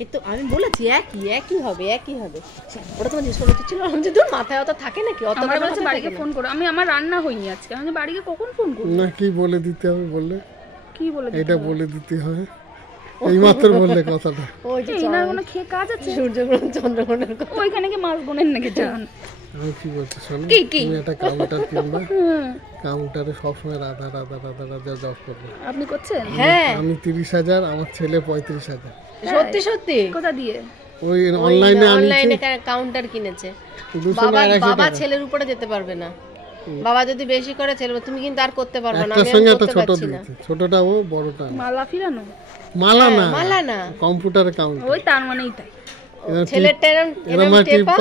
কিন্তু আমি বলেছি একই হবে ওটা তোমার জিজ্ঞেস করা উচিত ছিল। আমি যে তোর মাথায় অত থাকে নাকি, অত আমার বলছে বাড়িকে ফোন করো। আমি আমার রান্না হয়নি আজকে, আমি বাড়িকে কখন ফোন করব? না কি বলে দিতে হবে বললে? কি বলে দিতে এটা বলে দিতে হয় এইমাত্র বললে কথাটা। ওই যে না কোনো খেয়ে কাজ আছে? সূর্যগ্রহণ চন্দ্রগ্রহণের কথা ওইখানে কি মাছ গুনেন নাকি জান? আমি কি বলছি শোনো, কি তুমি একটা কাউন্টার কিনবা, কাউন্টারে সবসময় রাধা রাধা রাধা রাধা জব করবে। আপনি করছেন? হ্যাঁ আমি 30,000, আমার ছেলে 35,000। সত্যি কোথা দিয়ে? ওই অনলাইনে কাউন্টার কিনেছে। 200 না 150 বাবা ছেলের উপরে যেতে পারবে না, বাবা যদি বেশি করে ছেলে, তুমি কিন্তু আর করতে পারবে না। একটা সঙ্গে একটা ছোট দিয়েছে, ছোটটা ও বড়টা মালা ফিরানো? মালা না কম্পিউটারে কাউন্টার। ওই তার মানেই তাই, ছেলেরটা এরকম টেপা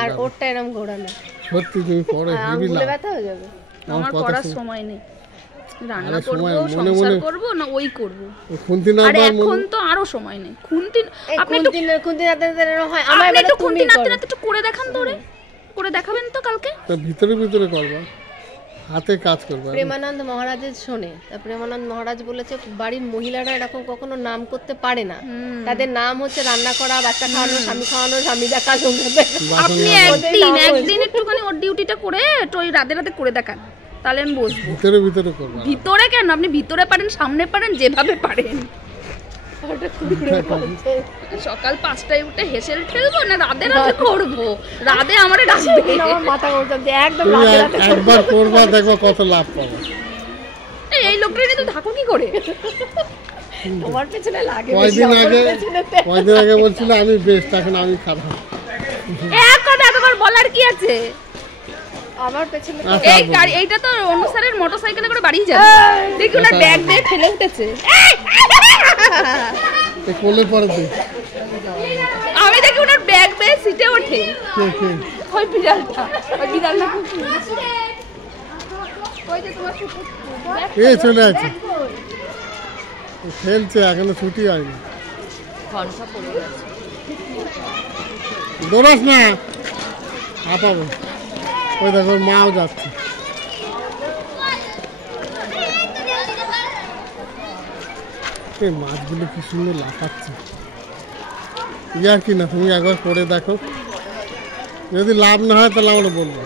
আর ওরটা এরকম ঘোরানো। সত্যি তুমি পরে হেভি লাভ। ব্যথা হয়ে যাবে। আমার করার সময় নেই, রান্না করব, সংসার করব না ওই করব। খুন্তি না, আর এখন তো আরো সময় নেই। খুন্তি আপনি একটু খুন্তি নাতে হয়, আমার একটু খুন্তি নাতে একটু করে দেখান তো, করে দেখাবেন তো কালকে। তা ভিতরে করবা, হাতে কাজ করবা। প্রেমানন্দ মহারাজের শোনে, প্রেমানন্দ মহারাজ বলেছে বাড়ির মহিলারা এরকম কখনো নাম করতে পারে না, তাদের নাম হচ্ছে রান্না করা, বাচ্চা খাওয়ানো, স্বামী খাওয়ানো, স্বামী দেখা, সংসার দেখা। আপনি একদিন একটুখানি ওর ডিউটিটা করে ওই রাতে করে দেখান, তাহলে আমি বসবো। ভিতরে করবা। ভিতরে কেন? আপনি ভিতরে পারেন, সামনে পারেন, যেভাবে পারেন। সকাল 5টায় উঠে হেসেল ঠেলবো না রাতে করবো? রাতে আমারে ডাকবে, আমার মাথা ঘুরছে একদম। একবার করবা দেখো কত লাভ পাবো। এই লোকটা নিয়ে তো থাকো কি করে? তোমার পেছনে লাগে। কয়দিন আগে বলছিল আমি বেস্ট, এখন আমি খারাপ। এক কথা এতবার বলার কি আছে? আমার পেছনে এই গাড়ি, এইটা তো অন্য স্যারের মোটরসাইকেলে করে বাড়ি যাবে। দেখি ওনার ব্যাগ দিয়ে ফেলে উঠেছে। কোলে পড়ে দে। আমি দেখি ওনার ব্যাগ দিয়ে সিটে ওঠে। ওই বিড়ালটা, ওই যে তোমার কুকুর এই চলে আছে, খেলছে, এখনো ছুটি হয়নি। ঘন্টা পড়ে গেছে। দৌড়াস না, হাঁপাবো। ওই দেখো মাও যাচ্ছে। এই মাছগুলো কি সুন্দর লাফাচ্ছে। ইয়ার কি না, তুমি একবার করে দেখো, যদি লাভ না হয় তাহলে আমরা বলবো।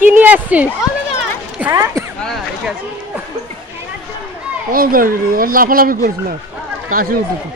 কি নিয়ে আসছিস? লাফালাফি করিস না, কাশি উঠেছে।